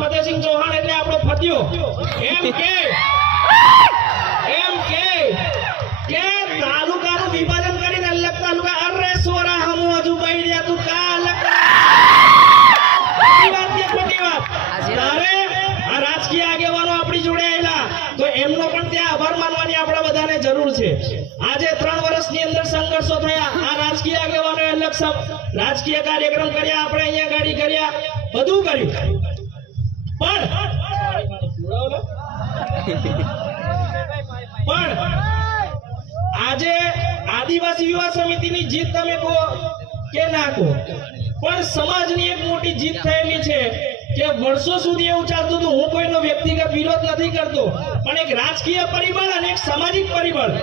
ફતેહસિંહ ચૌહાણ એટલે આપણો ફત્યો એમ કે તાલુકાનું વિભાજન કરીને અલગ તાલુકા અરે સોરા હમુ હજુ બઈ રહ્યા તું કા અલગ વાત કે ખોટી વાત તારે આ રાજકીય આગેવાનો આપણી જોડે આવેલા તો એમનો પણ ત્યાં આભાર માનવાની આપણે બધાને જરૂર છે આજે 3 વર્ષની અંદર સંઘર્ષો થયા આ રાજકીય આગેવાનોએ અલગ રાજકીય કાર્યક્રમ કર્યા આપણે અહીંયા ગાડી કર્યા બધું કર્યું પણ આજે આદિવાસી યુવા સમિતિની જીત તમે કહો કે ના કહો પણ સમાજની એક મોટી જીત થયેલી છે કે વર્ષો સુધી એવું ચાલતું હતું હું કોઈનો વ્યક્તિગત વિરોધ નથી કરતો પણ એક રાજકીય પરિબળ અને એક સામાજિક પરિબળ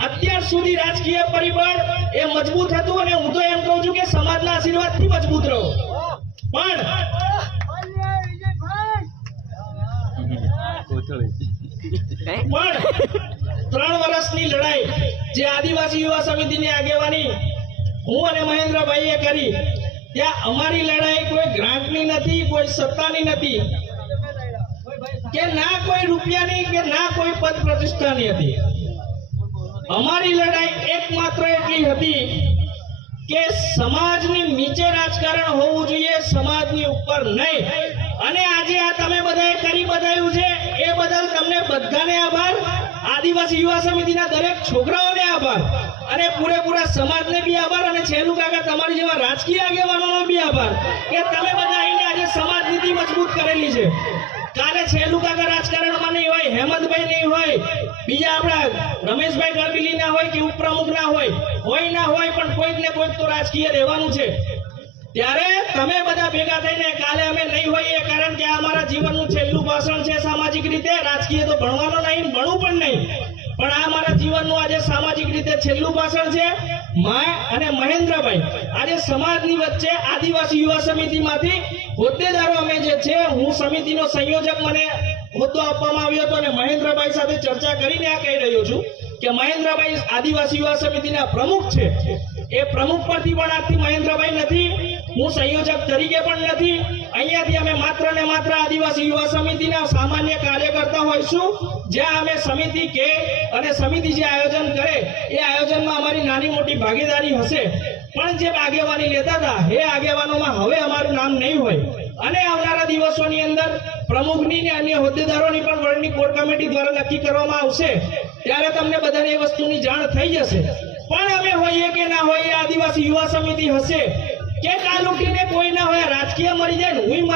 અત્યાર સુધી રાજકીય પરિબળ એ મજબૂત હતું અને હું તો એમ કહું છું કે સમાજના આશીર્વાદથી મજબૂત રહો પણ 3 વર્ષની લડાઈ જે આદિવાસી યુવા સમિતિની આગેવાની હું અને મહેન્દ્રભાઈએ કરી ત્યાં અમારી લડાઈ કોઈ ગ્રાન્ટની નથી કોઈ સત્તાની નથી કે ના કોઈ રૂપિયાની કે ના કોઈ પદ પ્રતિષ્ઠાની હતી અમારી લડાઈ એકમાત્ર એટલી હતી કે સમાજની નીચે રાજકારણ હોવું જોઈએ સમાજની ઉપર નહીં અને આજે આ તમે બધાએ કરી બતાવ્યું છે એ બદલ તમને બધાને આભાર આદિવાસી યુવા સમિતિના દરેક છોકરાઓને આભાર અને પૂરેપૂરા સમાજને બી આભાર અને છેલ્લું કાકા તમારી જેવા રાજકીય આગેવાનોનો બી આભાર કે તમે બધા આવીને આજે સમાજ નીતિ મજબૂત કરેલી છે કાલે છેલ્લું કાકા રાજકારણમાં નહીં હોય હેમંતભાઈ નહીં હોય બીજા આપણા રમેશભાઈ ગરબીલી ના હોય કે ઉપપ્રમુખ ના હોય ના હોય પણ કોઈક ને કોઈક તો રાજકીય રહેવાનું છે ત્યારે તમે બધા ભેગા થઈને કાલે અમે નહીં હોઈએ કારણ કે આ અમારા જીવનનું છેલ્લું ભાષણ છે સામાજિક રીતે રાજકીય તો ભણવાનો નહીં ભણવું પણ નહીં પણ આ અમારા જીવનનું આજે સામાજિક રીતે છેલ્લું ભાષણ છે અને મહેન્દ્રભાઈ આજે સમાજની વચ્ચે આદિવાસી યુવા સમિતિમાંથી હોદ્દેદારો અમે જે છે હું સમિતિનો સંયોજક મને હોદ્દો આપવામાં આવ્યો હતો અને મહેન્દ્રભાઈ સાથે ચર્ચા કરીને આ કહી રહ્યો છું કે મહેન્દ્રભાઈ આદિવાસી યુવા સમિતિના પ્રમુખ છે એ પ્રમુખ પરથી પણ આજથી મહેન્દ્રભાઈ નથી હું સંયોજક તરીકે પણ નથી અહીંયાથી અમે માત્ર ને માત્ર આદિવાસી યુવા સમિતિના સામાન્ય કાર્યકર્તા હોઈશું જ્યાં અમે સમિતિ કે અને સમિતિ જે આયોજન કરે એ આયોજનમાં અમારી નાની મોટી ભાગીદારી હશે પણ જે આગેવાની લેતા હતા એ આગેવાનોમાં હવે અમારું નામ નહીં હોય અને આવનારા દિવસોની અંદર પ્રમુખની ને અન્ય હોદ્દેદારોની પણ વર્ણની કોર કમિટી દ્વારા નક્કી કરવામાં આવશે ત્યારે તમને બધાને એ વસ્તુની જાણ થઈ જશે પણ અમે હોઈએ કે ના હોઈએ આદિવાસી યુવા સમિતિ હશે કે કાલ ઉઠીને કોઈ ના હોય રાજકીય મરી જાય ને હું